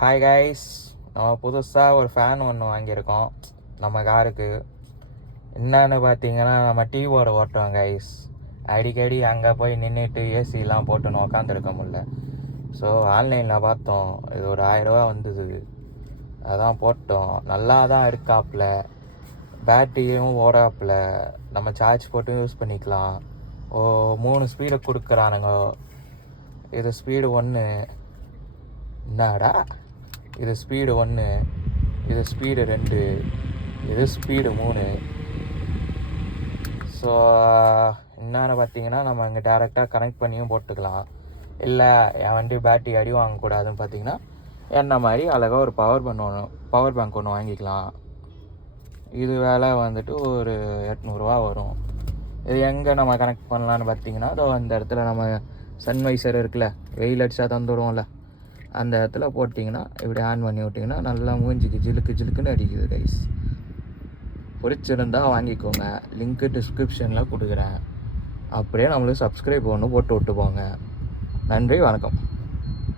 Hi guys, நம்ம புதுசாக ஒரு ஃபேன் ஒன்று வாங்கியிருக்கோம் நம்ம காருக்கு. என்னன்னு பார்த்தீங்கன்னா, நம்ம டிவியோட ஓட்டுறோம் கைஸ். அடிக்கடி அங்கே போய் நின்றுட்டு ஏசிலாம் போட்டுன்னு உக்காந்துருக்க முடியல. ஸோ ஆன்லைனில் பார்த்தோம், இது ஒரு 1000 வந்தது. அதான் போட்டோம். நல்லா தான் இருக்காப்புல, பேட்டரியும் ஓடாப்புல, நம்ம சார்ஜ் போட்டு யூஸ் பண்ணிக்கலாம். 3 ஸ்பீடு கொடுக்குறானுங்க. இது ஸ்பீடு 1, என்னடா இது ஸ்பீடு 1, இது ஸ்பீடு 2, இது ஸ்பீடு 3. ஸோ என்னன்னு பார்த்தீங்கன்னா, நம்ம இங்கே டேரெக்டாக கனெக்ட் பண்ணியும் போட்டுக்கலாம். இல்லை என் வண்டி பேட்டரி அடி வாங்கக்கூடாதுன்னு பார்த்தீங்கன்னா, என்ன மாதிரி அழகாக ஒரு பவர் பேங்க் ஒன்று வாங்கிக்கலாம். இது வேலை வந்துட்டு ஒரு 800 வரும். இது எங்கே நம்ம கனெக்ட் பண்ணலான்னு பார்த்தீங்கன்னா, அதோ அந்த இடத்துல நம்ம சன்வைசர் இருக்குல்ல, வெயில் அடித்தா தந்துடுவோம்ல, அந்த இடத்துல போட்டிங்கன்னா, இப்படி ஆன் பண்ணி விட்டிங்கன்னா நல்லா மூஞ்சிக்கு ஜிலுக்குன்னு அடிக்குது கைஸ். பிடிச்சிருந்தா வாங்கிக்கோங்க, லிங்க்கு டிஸ்கிரிப்ஷனில் கொடுக்குறேன். அப்படியே நம்மளுக்கு சப்ஸ்கிரைப் ஒன்று போட்டு விட்டு போங்க. நன்றி, வணக்கம்.